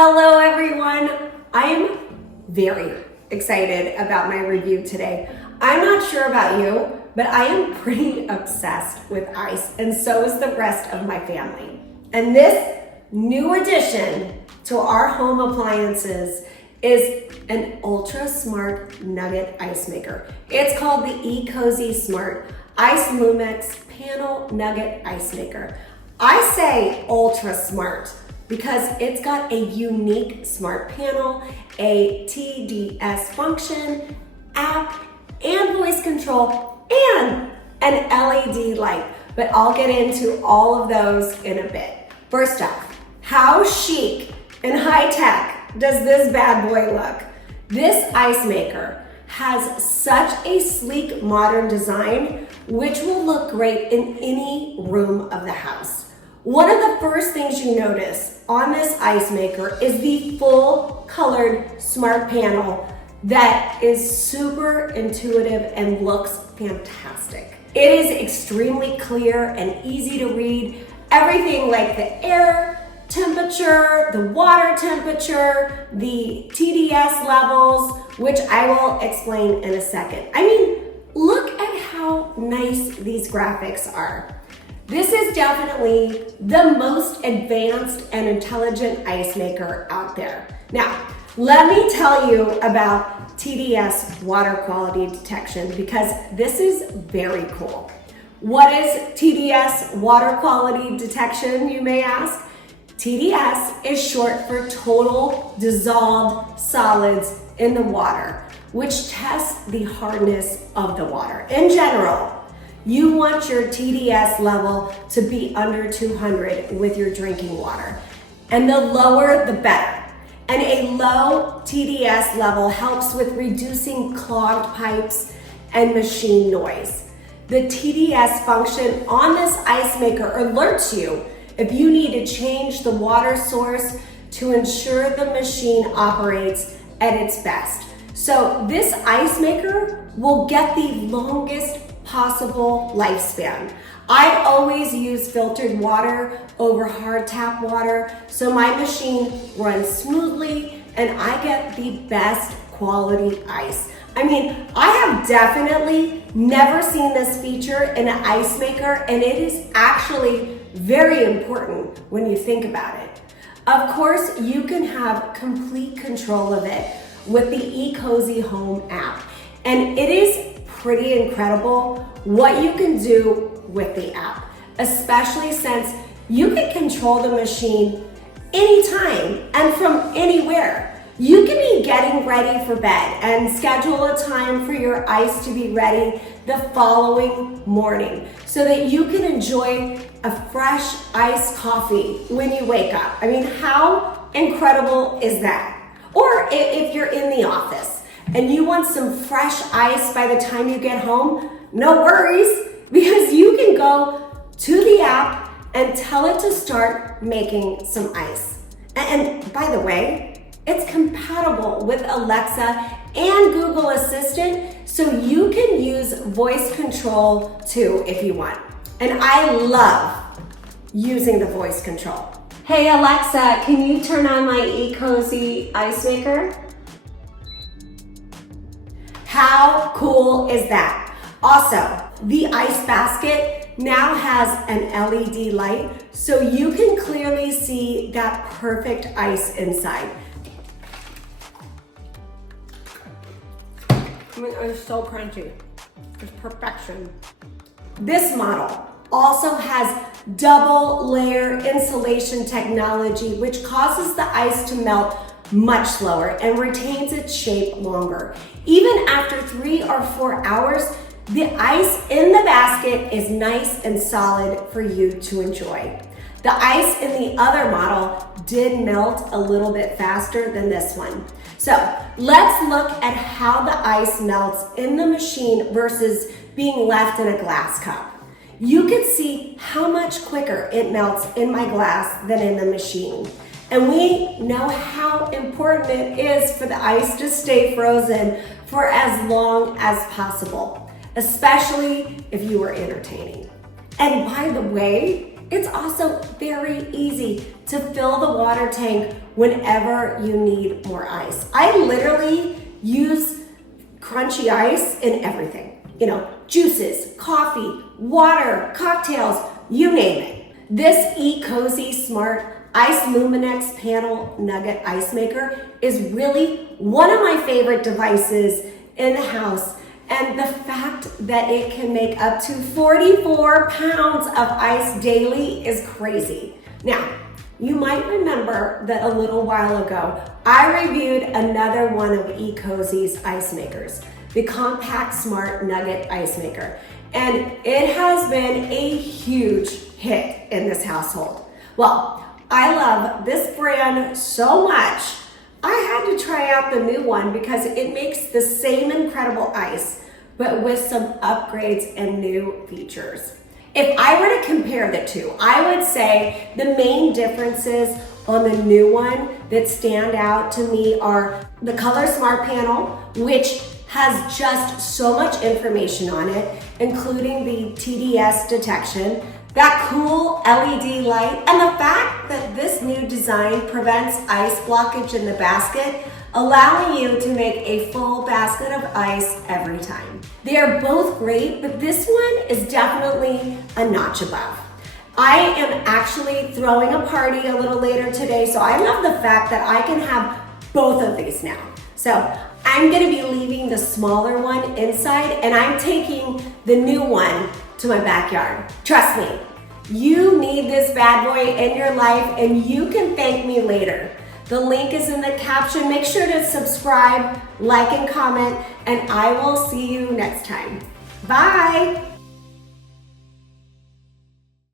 Hello everyone. I am very excited about my review today. I'm not sure about you, but I am pretty obsessed with ice, and so is the rest of my family. And this new addition to our home appliances is an ultra smart Nugget ice maker. It's called the ecozy Smart Ice Lumix Panel Nugget Ice Maker. I say ultra smart because it's got a unique smart panel, a TDS function, app, and voice control, and an LED light. But I'll get into all of those in a bit. First off, how chic and high tech does this bad boy look? This ice maker has such a sleek, modern design, which will look great in any room of the house. One of the first things you notice on this ice maker is the full colored smart panel that is super intuitive and looks fantastic. It is extremely clear and easy to read. Everything like the air temperature, the water temperature, the TDS levels, which I will explain in a second. I mean, look at how nice these graphics are. This is definitely the most advanced and intelligent ice maker out there. Now, let me tell you about TDS water quality detection because this is very cool. What is TDS water quality detection, you may ask? TDS is short for total dissolved solids in the water, which tests the hardness of the water. In general, you want your TDS level to be under 200 with your drinking water. And the lower, the better. And a low TDS level helps with reducing clogged pipes and machine noise. The TDS function on this ice maker alerts you if you need to change the water source to ensure the machine operates at its best. So this ice maker will get the longest possible lifespan. I always use filtered water over hard tap water, so my machine runs smoothly and I get the best quality ice. I mean, I have definitely never seen this feature in an ice maker, and it is actually very important when you think about it. Of course, you can have complete control of it with the ecozy Home app, and it is pretty incredible what you can do with the app, especially since you can control the machine anytime and from anywhere. You can be getting ready for bed and schedule a time for your ice to be ready the following morning so that you can enjoy a fresh iced coffee when you wake up. I mean, how incredible is that? Or if you're in the office and you want some fresh ice by the time you get home, no worries, because you can go to the app and tell it to start making some ice. And by the way, it's compatible with Alexa and Google Assistant, so you can use voice control too if you want. And I love using the voice control. Hey Alexa, can you turn on my ecozy ice maker? How cool is that? Also, the ice basket now has an LED light, so you can clearly see that perfect ice inside. I mean, it's so crunchy. It's perfection. This model also has double layer insulation technology, which causes the ice to melt much slower and retains its shape longer. Even after 3 or 4 hours, the ice in the basket is nice and solid for you to enjoy. The ice in the other model did melt a little bit faster than this one. So let's look at how the ice melts in the machine versus being left in a glass cup. You can see how much quicker it melts in my glass than in the machine. And we know how important it is for the ice to stay frozen for as long as possible, especially if you are entertaining. And by the way, It's also very easy to fill the water tank whenever you need more ice. I literally use crunchy ice in everything. You know, juices, coffee, water, cocktails, you name it. This ecozy Smart Ice Lumix Panel Nugget Ice Maker is really one of my favorite devices in the house. And the fact that it can make up to 44 pounds of ice daily is crazy. Now, you might remember that a little while ago, I reviewed another one of ecozy's ice makers, the Compact Smart Nugget Ice Maker. And it has been a huge hit in this household. Well, I love this brand so much, I had to try out the new one because it makes the same incredible ice, but with some upgrades and new features. If I were to compare the two, I would say the main differences on the new one that stand out to me are the Color Smart Panel, which has just so much information on it, including the TDS detection, that cool LED light, and the fact that this new design prevents ice blockage in the basket, allowing you to make a full basket of ice every time. They are both great, but this one is definitely a notch above. I am actually throwing a party a little later today, so I love the fact that I can have both of these now. So I'm gonna be leaving the smaller one inside, and I'm taking the new one to my backyard. Trust me, you need this bad boy in your life, and you can thank me later. The link is in the caption. Make sure to subscribe, like, and comment, and I will see you next time. Bye.